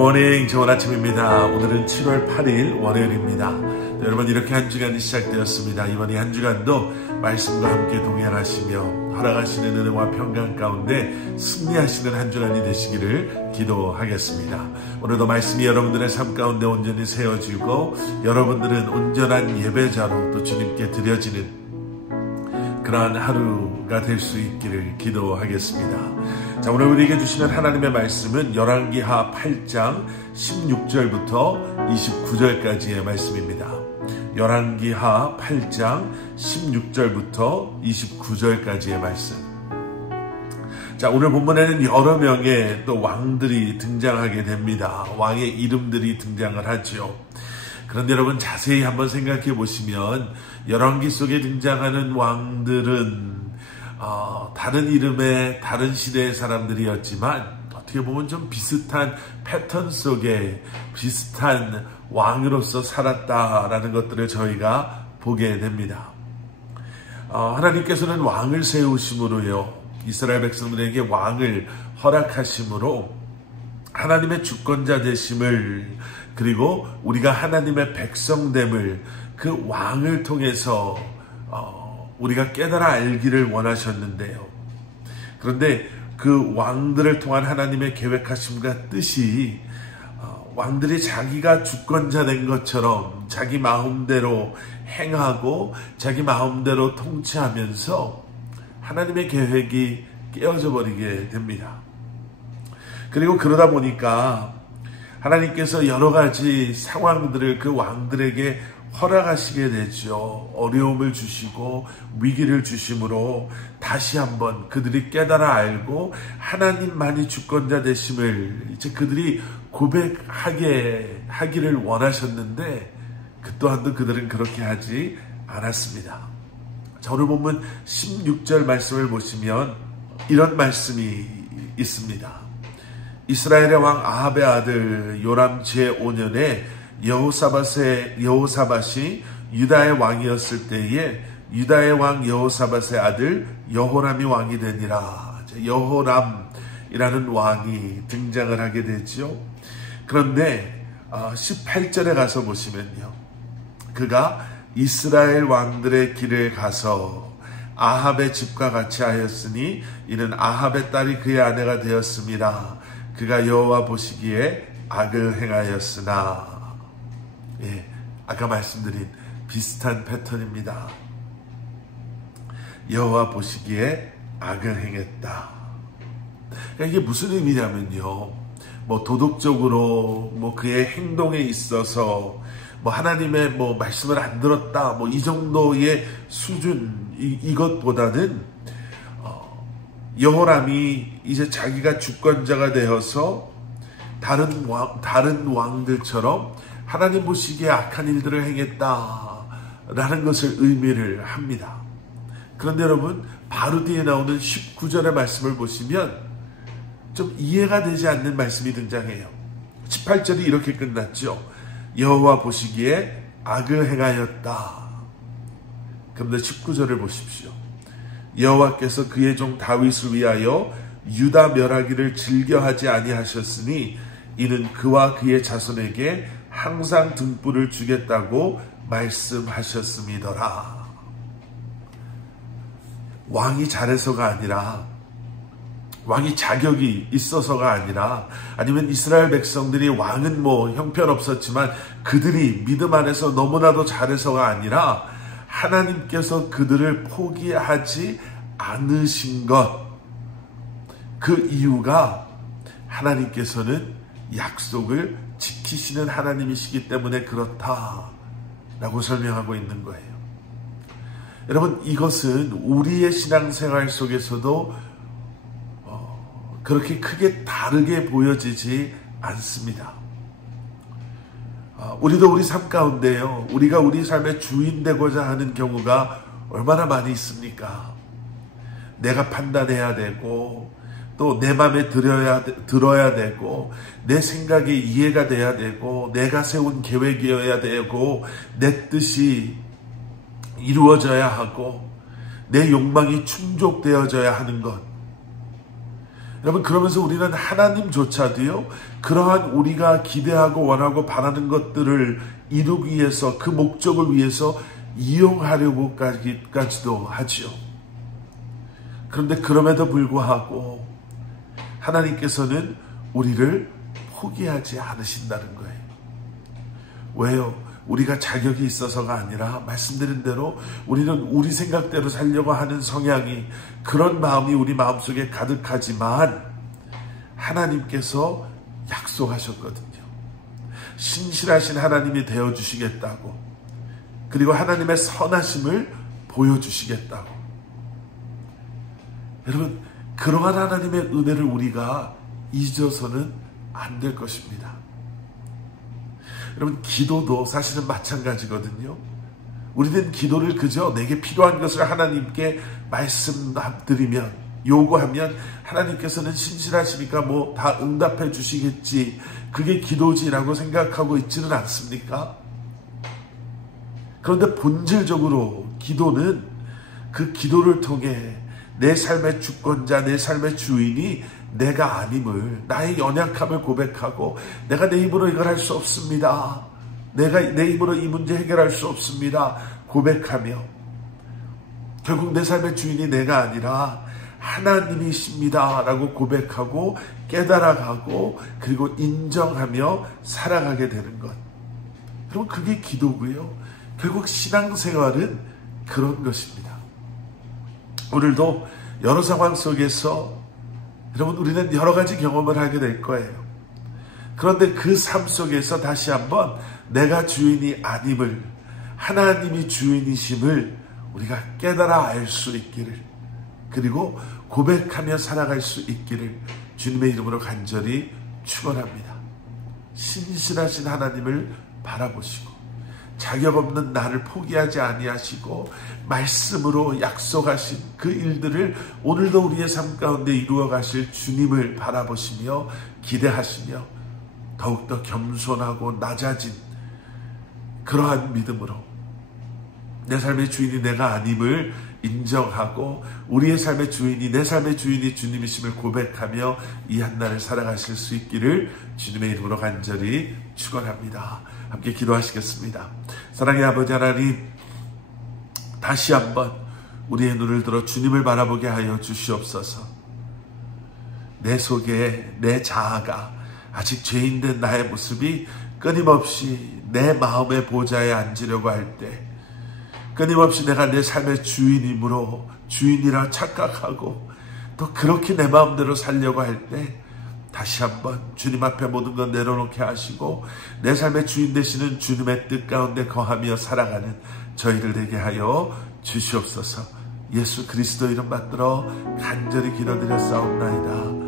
굿모닝, 좋은 아침입니다. 오늘은 7월 8일 월요일입니다. 여러분, 이렇게 한 주간이 시작되었습니다. 이번 한 주간도 말씀과 함께 동행하시며 허락하시는 은혜와 평강 가운데 승리하시는 한 주간이 되시기를 기도하겠습니다. 오늘도 말씀이 여러분들의 삶 가운데 온전히 세워지고 여러분들은 온전한 예배자로 또 주님께 드려지는 그러한 하루가 될 수 있기를 기도하겠습니다. 자, 오늘 우리에게 주시는 하나님의 말씀은 열왕기하 8장 16절부터 29절까지의 말씀입니다. 열왕기하 8장 16절부터 29절까지의 말씀. 자, 오늘 본문에는 여러 명의 또 왕들이 등장하게 됩니다. 왕의 이름들이 등장을 하죠. 그런데 여러분, 자세히 한번 생각해 보시면 열왕기 속에 등장하는 왕들은 다른 이름의 다른 시대의 사람들이었지만 어떻게 보면 좀 비슷한 패턴 속에 비슷한 왕으로서 살았다라는 것들을 저희가 보게 됩니다. 하나님께서는 왕을 세우심으로요, 이스라엘 백성들에게 왕을 허락하심으로 하나님의 주권자 되심을, 그리고 우리가 하나님의 백성됨을 그 왕을 통해서 우리가 깨달아 알기를 원하셨는데요. 그런데 그 왕들을 통한 하나님의 계획하심과 뜻이 왕들이 자기가 주권자 된 것처럼 자기 마음대로 행하고 자기 마음대로 통치하면서 하나님의 계획이 깨어져 버리게 됩니다. 그리고 그러다 보니까 하나님께서 여러 가지 상황들을 그 왕들에게 허락하시게 되죠. 어려움을 주시고 위기를 주심으로 다시 한번 그들이 깨달아 알고 하나님만이 주권자 되심을 이제 그들이 고백하게 하기를 원하셨는데 그 또한도 그들은 그렇게 하지 않았습니다. 자, 오늘 본문 16절 말씀을 보시면 이런 말씀이 있습니다. 이스라엘의 왕 아합의 아들 요람 제5년에 여호사밧이 유다의 왕이었을 때에 유다의 왕 여호사밧의 아들 여호람이 왕이 되니라. 여호람이라는 왕이 등장을 하게 되죠. 그런데 18절에 가서 보시면요, 그가 이스라엘 왕들의 길을 가서 아합의 집과 같이 하였으니 이는 아합의 딸이 그의 아내가 되었습니다. 그가 여호와 보시기에 악을 행하였으나. 예, 아까 말씀드린 비슷한 패턴입니다. 여호와 보시기에 악을 행했다. 그러니까 이게 무슨 의미냐면요, 뭐 도덕적으로 뭐 그의 행동에 있어서 뭐 하나님의 뭐 말씀을 안 들었다, 뭐 이 정도의 수준, 이것보다는 여호람이 이제 자기가 주권자가 되어서 다른 왕들처럼 하나님 보시기에 악한 일들을 행했다라는 것을 의미를 합니다. 그런데 여러분, 바로 뒤에 나오는 19절의 말씀을 보시면 좀 이해가 되지 않는 말씀이 등장해요. 18절이 이렇게 끝났죠. 여호와 보시기에 악을 행하였다. 그런데 19절을 보십시오. 여호와께서 그의 종 다윗을 위하여 유다 멸하기를 즐겨하지 아니하셨으니 이는 그와 그의 자손에게 항상 등불을 주겠다고 말씀하셨음이더라. 왕이 잘해서가 아니라, 왕이 자격이 있어서가 아니라, 아니면 이스라엘 백성들이 왕은 뭐 형편없었지만 그들이 믿음 안에서 너무나도 잘해서가 아니라 하나님께서 그들을 포기하지 않으신 것, 그 이유가 하나님께서는 약속을 지키시는 하나님이시기 때문에 그렇다라고 설명하고 있는 거예요. 여러분, 이것은 우리의 신앙생활 속에서도 그렇게 크게 다르게 보여지지 않습니다. 우리도 우리 삶 가운데요, 우리가 우리 삶의 주인 되고자 하는 경우가 얼마나 많이 있습니까? 내가 판단해야 되고, 또 내 마음에 들어야 되고, 내 생각이 이해가 돼야 되고, 내가 세운 계획이어야 되고, 내 뜻이 이루어져야 하고, 내 욕망이 충족되어져야 하는 것. 여러분, 그러면서 우리는 하나님조차도요, 그러한 우리가 기대하고 원하고 바라는 것들을 이루기 위해서, 그 목적을 위해서 이용하려고까지도 하지요. 그런데 그럼에도 불구하고 하나님께서는 우리를 포기하지 않으신다는 거예요. 왜요? 우리가 자격이 있어서가 아니라 말씀드린 대로 우리는 우리 생각대로 살려고 하는 성향이, 그런 마음이 우리 마음속에 가득하지만 하나님께서 약속하셨거든요. 신실하신 하나님이 되어주시겠다고, 그리고 하나님의 선하심을 보여주시겠다고. 여러분, 그러한 하나님의 은혜를 우리가 잊어서는 안 될 것입니다. 여러분, 기도도 사실은 마찬가지거든요. 우리는 기도를 그저 내게 필요한 것을 하나님께 말씀드리면, 요구하면 하나님께서는 신실하시니까 뭐 다 응답해 주시겠지, 그게 기도지라고 생각하고 있지는 않습니까? 그런데 본질적으로 기도는, 그 기도를 통해 내 삶의 주권자, 내 삶의 주인이 내가 아님을, 나의 연약함을 고백하고, 내가 내 힘으로 이걸 할 수 없습니다, 내가 내 힘으로 이 문제 해결할 수 없습니다 고백하며, 결국 내 삶의 주인이 내가 아니라 하나님이십니다 라고 고백하고 깨달아가고, 그리고 인정하며 살아가게 되는 것. 여러분, 그게 기도고요. 결국 신앙생활은 그런 것입니다. 오늘도 여러 상황 속에서 여러분, 우리는 여러 가지 경험을 하게 될 거예요. 그런데 그 삶 속에서 다시 한번 내가 주인이 아님을, 하나님이 주인이심을 우리가 깨달아 알 수 있기를, 그리고 고백하며 살아갈 수 있기를 주님의 이름으로 간절히 축원합니다. 신실하신 하나님을 바라보시고, 자격 없는 나를 포기하지 아니하시고 말씀으로 약속하신 그 일들을 오늘도 우리의 삶 가운데 이루어 가실 주님을 바라보시며 기대하시며, 더욱더 겸손하고 낮아진 그러한 믿음으로 내 삶의 주인이 내가 아님을 인정하고, 우리의 삶의 주인이, 내 삶의 주인이 주님이심을 고백하며 이 한날을 살아가실 수 있기를 주님의 이름으로 간절히 축원합니다. 함께 기도하시겠습니다. 사랑의 아버지 하나님, 다시 한번 우리의 눈을 들어 주님을 바라보게 하여 주시옵소서. 내 속에 내 자아가, 아직 죄인된 나의 모습이 끊임없이 내 마음의 보좌에 앉으려고 할 때, 끊임없이 내가 내 삶의 주인이므로 주인이라 착각하고 또 그렇게 내 마음대로 살려고 할 때, 다시 한번 주님 앞에 모든 것 내려놓게 하시고 내 삶의 주인 되시는 주님의 뜻 가운데 거하며 살아가는 저희들 되게 하여 주시옵소서. 예수 그리스도 이름 받들어 간절히 기도드렸사옵나이다.